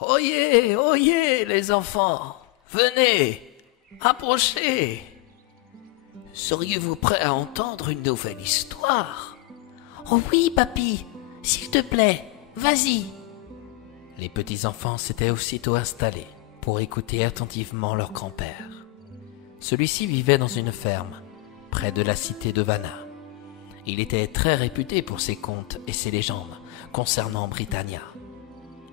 Oyez, oyez, les enfants, venez, approchez. Seriez-vous prêts à entendre une nouvelle histoire? Oh oui, papy, s'il te plaît, vas-y. Les petits-enfants s'étaient aussitôt installés pour écouter attentivement leur grand-père. Celui-ci vivait dans une ferme, près de la cité de Vanna. Il était très réputé pour ses contes et ses légendes concernant Britannia.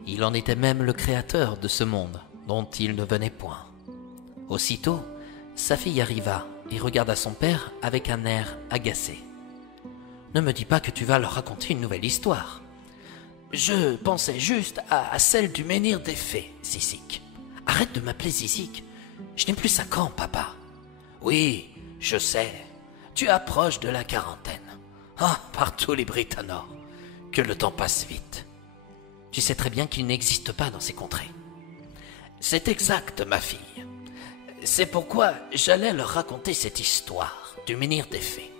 Il en était même le créateur de ce monde dont il ne venait point. Aussitôt, sa fille arriva et regarda son père avec un air agacé. « Ne me dis pas que tu vas leur raconter une nouvelle histoire. Je pensais juste à celle du menhir des fées, Zizik. Arrête de m'appeler Zizik. Je n'ai plus 5 ans, papa. Oui, je sais. Tu approches de la quarantaine. Ah, par tous les Britanniques, que le temps passe vite. Tu sais très bien qu'il n'existe pas dans ces contrées. C'est exact, ma fille. C'est pourquoi j'allais leur raconter cette histoire du menhir des fées.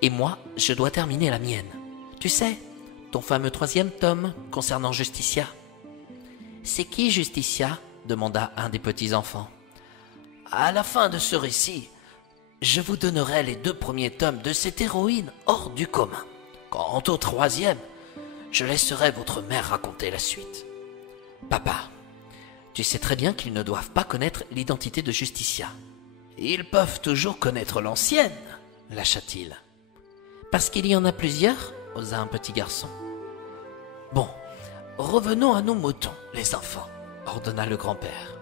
Et moi, je dois terminer la mienne. Tu sais, ton fameux 3e tome concernant Justicia. C'est qui Justicia? Demanda un des petits-enfants. À la fin de ce récit, je vous donnerai les 2 premiers tomes de cette héroïne hors du commun. Quant au 3e, je laisserai votre mère raconter la suite. Papa, tu sais très bien qu'ils ne doivent pas connaître l'identité de Justicia. Ils peuvent toujours connaître l'ancienne, lâcha-t-il. Parce qu'il y en a plusieurs, osa un petit garçon. Bon, revenons à nos moutons, les enfants, ordonna le grand-père.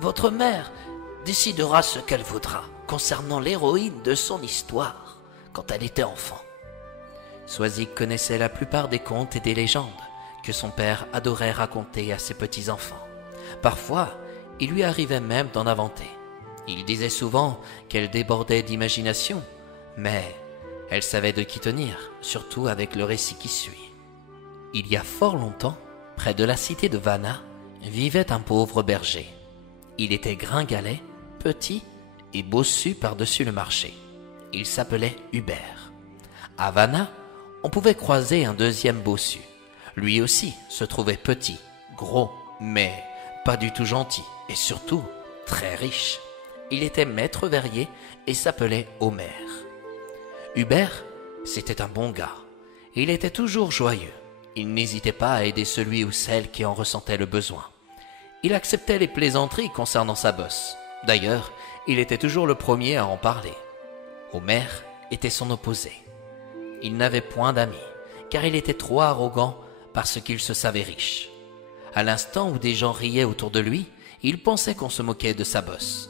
Votre mère décidera ce qu'elle voudra concernant l'héroïne de son histoire quand elle était enfant. Swazik connaissait la plupart des contes et des légendes que son père adorait raconter à ses petits-enfants. Parfois, il lui arrivait même d'en inventer. Il disait souvent qu'elle débordait d'imagination, mais elle savait de qui tenir, surtout avec le récit qui suit. Il y a fort longtemps, près de la cité de Vanna, vivait un pauvre berger. Il était gringalet, petit et bossu par-dessus le marché. Il s'appelait Hubert. À Vanna, on pouvait croiser un 2e bossu. Lui aussi se trouvait petit, gros, mais pas du tout gentil et surtout très riche. Il était maître verrier et s'appelait Homer. Hubert, c'était un bon gars. Il était toujours joyeux. Il n'hésitait pas à aider celui ou celle qui en ressentait le besoin. Il acceptait les plaisanteries concernant sa bosse. D'ailleurs, il était toujours le premier à en parler. Homer était son opposé. Il n'avait point d'amis, car il était trop arrogant parce qu'il se savait riche. À l'instant où des gens riaient autour de lui, il pensait qu'on se moquait de sa bosse.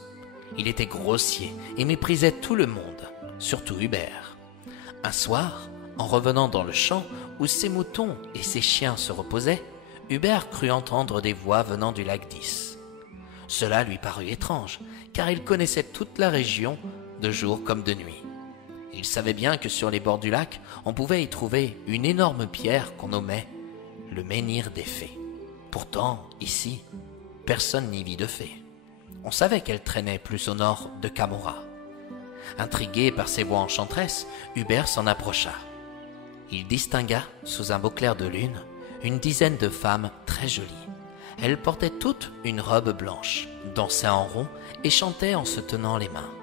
Il était grossier et méprisait tout le monde, surtout Hubert. Un soir, en revenant dans le champ où ses moutons et ses chiens se reposaient, Hubert crut entendre des voix venant du lac d'Is. Cela lui parut étrange, car il connaissait toute la région, de jour comme de nuit. Il savait bien que sur les bords du lac, on pouvait y trouver une énorme pierre qu'on nommait le menhir des fées. Pourtant, ici, personne n'y vit de fées. On savait qu'elle traînait plus au nord de Camorra. Intrigué par ces voix enchanteresses, Hubert s'en approcha. Il distingua, sous un beau clair de lune, une dizaine de femmes très jolies. Elles portaient toutes une robe blanche, dansaient en rond et chantaient en se tenant les mains.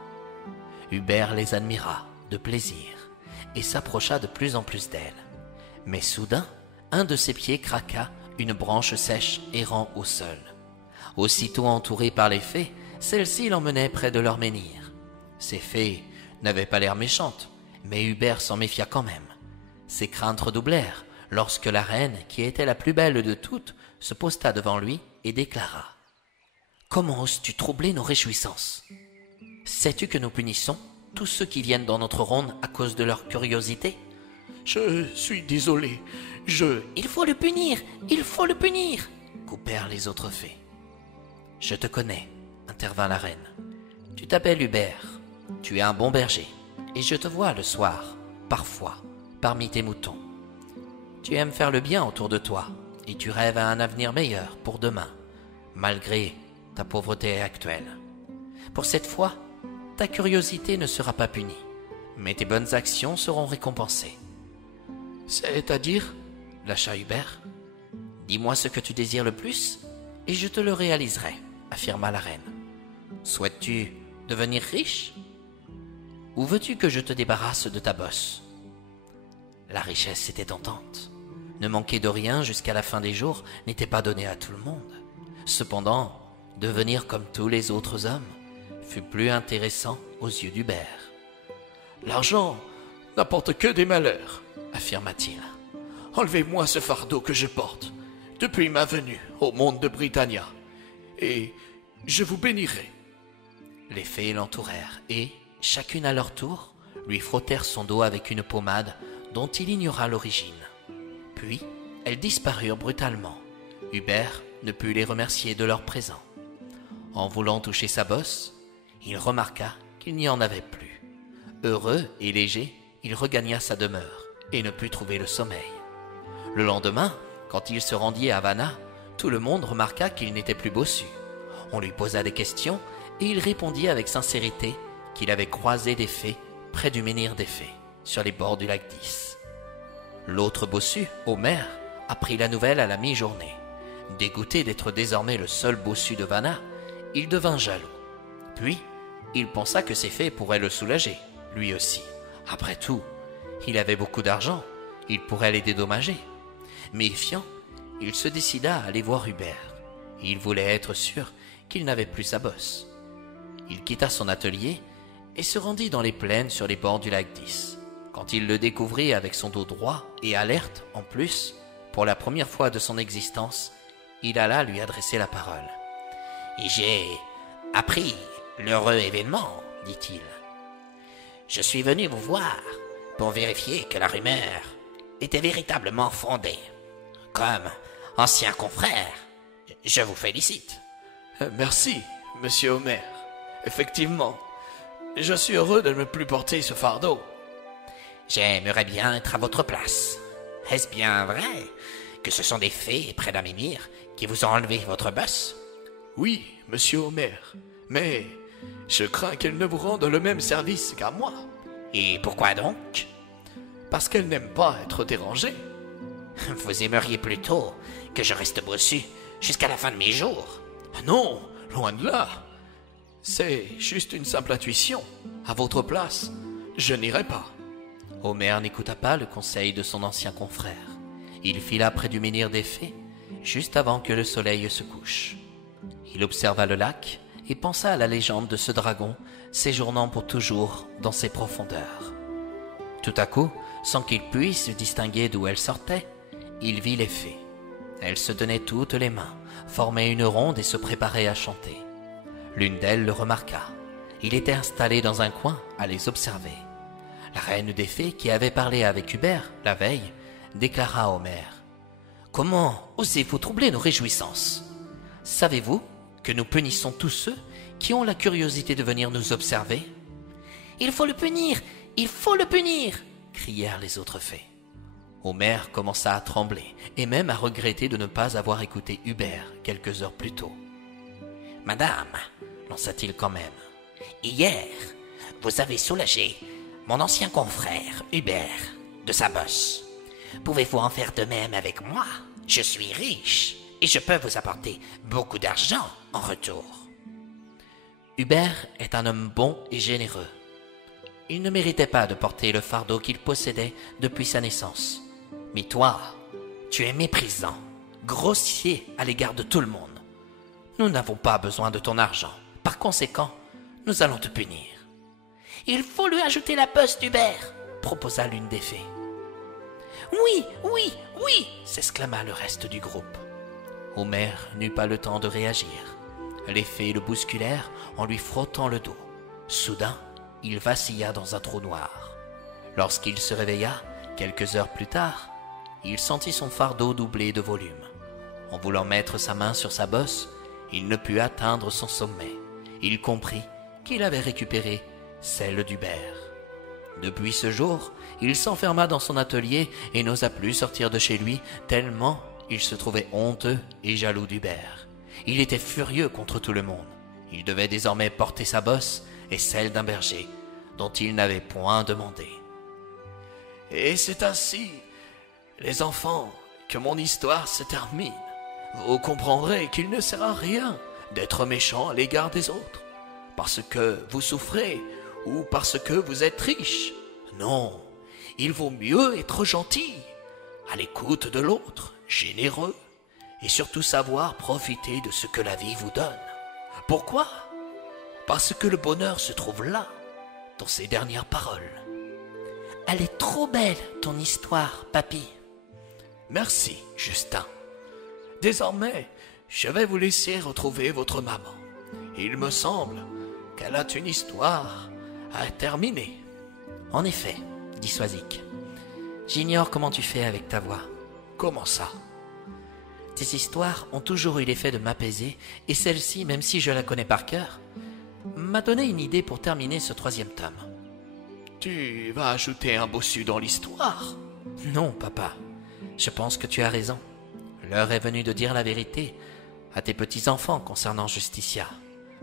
Hubert les admira de plaisir et s'approcha de plus en plus d'elles. Mais soudain, un de ses pieds craqua, une branche sèche errant au sol. Aussitôt entourées par les fées, celles-ci l'emmenaient près de leur menhir. Ces fées n'avaient pas l'air méchantes, mais Hubert s'en méfia quand même. Ses craintes redoublèrent lorsque la reine, qui était la plus belle de toutes, se posta devant lui et déclara « Comment oses-tu troubler nos réjouissances? Sais-tu que nous punissons tous ceux qui viennent dans notre ronde à cause de leur curiosité? » Je suis désolé, Il faut le punir, il faut le punir, coupèrent les autres fées. Je te connais, intervint la reine. Tu t'appelles Hubert, tu es un bon berger, et je te vois le soir, parfois, parmi tes moutons. Tu aimes faire le bien autour de toi, et tu rêves à un avenir meilleur pour demain, malgré ta pauvreté actuelle. Pour cette fois, ta curiosité ne sera pas punie, mais tes bonnes actions seront récompensées. C'est-à-dire, lâcha Hubert. Dis-moi ce que tu désires le plus, et je te le réaliserai, affirma la reine. Souhaites-tu devenir riche? Ou veux-tu que je te débarrasse de ta bosse? La richesse était tentante. Ne manquer de rien jusqu'à la fin des jours n'était pas donné à tout le monde. Cependant, devenir comme tous les autres hommes fut plus intéressant aux yeux d'Hubert. L'argent n'apporte que des malheurs, affirma-t-il. Enlevez-moi ce fardeau que je porte depuis ma venue au monde de Britannia, et je vous bénirai. Les fées l'entourèrent et, chacune à leur tour, lui frottèrent son dos avec une pommade dont il ignora l'origine. Puis, elles disparurent brutalement. Hubert ne put les remercier de leur présent. En voulant toucher sa bosse, il remarqua qu'il n'y en avait plus. Heureux et léger, il regagna sa demeure et ne put trouver le sommeil. Le lendemain, quand il se rendit à Vanna, tout le monde remarqua qu'il n'était plus bossu. On lui posa des questions et il répondit avec sincérité qu'il avait croisé des fées près du menhir des fées, sur les bords du lac d'Is. L'autre bossu, Homer, apprit la nouvelle à la mi-journée. Dégoûté d'être désormais le seul bossu de Vanna, il devint jaloux. Puis, il pensa que ces fées pourraient le soulager, lui aussi. Après tout, il avait beaucoup d'argent, il pourrait les dédommager. Méfiant, il se décida à aller voir Hubert. Il voulait être sûr qu'il n'avait plus sa bosse. Il quitta son atelier et se rendit dans les plaines sur les bords du lac d'Is. Quand il le découvrit avec son dos droit et alerte en plus, pour la première fois de son existence, il alla lui adresser la parole. « J'ai appris l'heureux événement, dit-il. Je suis venu vous voir pour vérifier que la rumeur était véritablement fondée. Comme ancien confrère, je vous félicite. » Merci, monsieur Homer. Effectivement, je suis heureux de ne plus porter ce fardeau. J'aimerais bien être à votre place. Est-ce bien vrai que ce sont des fées près d'un menhir qui vous ont enlevé votre bosse? Oui, monsieur Homer, mais je crains qu'elles ne vous rendent le même service qu'à moi. Et pourquoi donc? Parce qu'elles n'aiment pas être dérangées. Vous aimeriez plutôt que je reste bossu jusqu'à la fin de mes jours? Non, loin de là. C'est juste une simple intuition. À votre place, je n'irai pas. Homer n'écouta pas le conseil de son ancien confrère. Il fila près du menhir des fées, juste avant que le soleil se couche. Il observa le lac et pensa à la légende de ce dragon séjournant pour toujours dans ses profondeurs. Tout à coup, sans qu'il puisse distinguer d'où elles sortaient, il vit les fées. Elles se tenaient toutes les mains, formaient une ronde et se préparaient à chanter. L'une d'elles le remarqua. Il était installé dans un coin à les observer. La reine des fées, qui avait parlé avec Hubert la veille, déclara à Homer: « Comment osez-vous troubler nos réjouissances? Savez-vous que nous punissons tous ceux qui ont la curiosité de venir nous observer? »« Il faut le punir! Il faut le punir !» crièrent les autres fées. Homer commença à trembler et même à regretter de ne pas avoir écouté Hubert quelques heures plus tôt. « Madame, lança-t-il quand même, hier, vous avez soulagé mon ancien confrère Hubert de sa bosse. Pouvez-vous en faire de même avec moi? Je suis riche et je peux vous apporter beaucoup d'argent en retour. » Hubert est un homme bon et généreux. Il ne méritait pas de porter le fardeau qu'il possédait depuis sa naissance. Mais toi, tu es méprisant, grossier à l'égard de tout le monde. Nous n'avons pas besoin de ton argent. Par conséquent, nous allons te punir. « Il faut lui ajouter la bosse d'Hubert, » proposa l'une des fées. « Oui, oui, oui !» s'exclama le reste du groupe. Homer n'eut pas le temps de réagir. Les fées le bousculèrent en lui frottant le dos. Soudain, il vacilla dans un trou noir. Lorsqu'il se réveilla, quelques heures plus tard, il sentit son fardeau doubler de volume. En voulant mettre sa main sur sa bosse, il ne put atteindre son sommet. Il comprit qu'il avait récupéré celle d'Hubert. Depuis ce jour, il s'enferma dans son atelier et n'osa plus sortir de chez lui, tellement il se trouvait honteux et jaloux d'Hubert. Il était furieux contre tout le monde. Il devait désormais porter sa bosse et celle d'un berger, dont il n'avait point demandé. Et c'est ainsi, les enfants, que mon histoire se termine, vous comprendrez qu'il ne sert à rien d'être méchant à l'égard des autres, parce que vous souffrez ou parce que vous êtes riche. Non, il vaut mieux être gentil, à l'écoute de l'autre, généreux, et surtout savoir profiter de ce que la vie vous donne. Pourquoi ? Parce que le bonheur se trouve là, dans ces dernières paroles. Elle est trop belle, ton histoire, papy. Merci, Justin. Désormais, je vais vous laisser retrouver votre maman. Il me semble qu'elle a une histoire à terminer. En effet, dit Swazik. J'ignore comment tu fais avec ta voix. Comment ça ? Tes histoires ont toujours eu l'effet de m'apaiser, et celle-ci, même si je la connais par cœur, m'a donné une idée pour terminer ce 3e tome. Tu vas ajouter un bossu dans l'histoire ? Non, papa. Je pense que tu as raison. L'heure est venue de dire la vérité à tes petits-enfants concernant Justicia.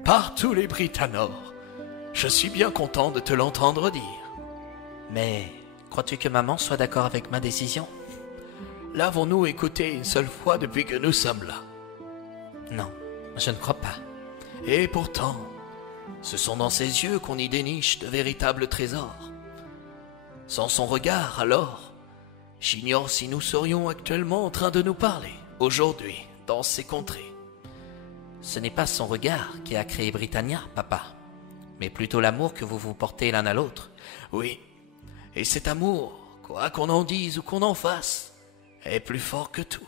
Par tous les Britanors, je suis bien content de te l'entendre dire. Mais crois-tu que maman soit d'accord avec ma décision ? L'avons-nous écouté une seule fois depuis que nous sommes là ? Non, je ne crois pas. Et pourtant, ce sont dans ses yeux qu'on y déniche de véritables trésors. Sans son regard, alors, j'ignore si nous serions actuellement en train de nous parler, aujourd'hui, dans ces contrées. Ce n'est pas son regard qui a créé Britannia, papa, mais plutôt l'amour que vous vous portez l'un à l'autre. Oui, et cet amour, quoi qu'on en dise ou qu'on en fasse, est plus fort que tout.